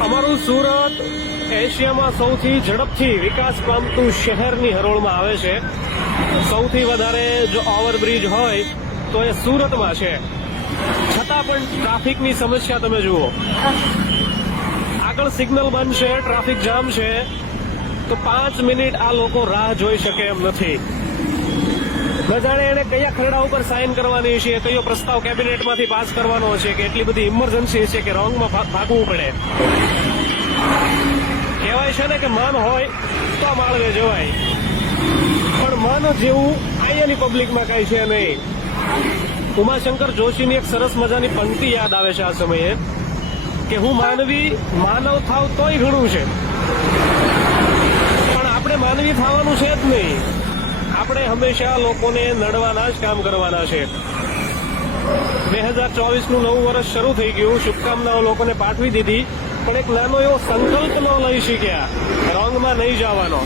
અમારું સુરત એશિયામાં સૌથી ઝડપથી વિકાસ પામતું શહેરની હરોળમાં આવે છે. સૌથી વધારે જો ઓવરબ્રિજ હોય તો એ સુરતમાં છે. છતાં પણ ટ્રાફિકની સમસ્યા તમે જુઓ. આગળ સિગ્નલ બંધ છે, ટ્રાફિક જામ છે, તો 5 મિનિટ આ લોકો રાહ જોઈ શકે એમ નથી. ન જાણે એને કયા ખરડા ઉપર સાઇન કરવાની છે, કયો પ્રસ્તાવ કેબિનેટમાંથી પાસ કરવાનો છે, કે એટલી બધી ઇમરજન્સી છે કે રોંગમાં ભાગવું પડે. કહેવાય છે ને કે મન હોય તો માળવે જવાય, પણ મન જેવું અહીંયાની પબ્લિકમાં કઈ છે નહીં. ઉમાશંકર જોશીની એક સરસ મજાની પંક્તિ યાદ આવે છે આ સમયે, કે હું માનવ થાવ તોય ઘણું છે, પણ આપણે માનવી થવાનું છે જ નહીં. આપણે હંમેશા લોકોને નડવાના જ કામ કરવાના છે. 2024નું નવું વર્ષ શરૂ થઈ ગયું, શુભકામનાઓ લોકોને પાઠવી દીધી, પણ એક નાનો એવો સંકલ્પ ન લઈ શક્યા રોંગમાં નહીં જવાનો.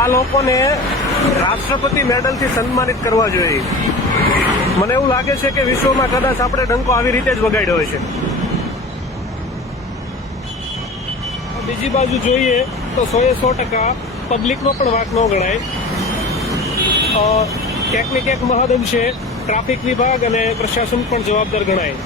આ લોકોને રાષ્ટ્રપતિ મેડલથી સન્માનિત કરવા જોઈએ. મને એવું લાગે છે કે વિશ્વમાં કદાચ આપણે ડંકો આવી રીતે જ વગાડ્યો હોય છે. બીજી બાજુ જોઈએ તો 100% પબ્લિકનો પણ વાંક ન ગણાય. ક્યાંક ને ક્યાંક મહદઅંશે ટ્રાફિક વિભાગ અને પ્રશાસન પણ જવાબદાર ગણાય.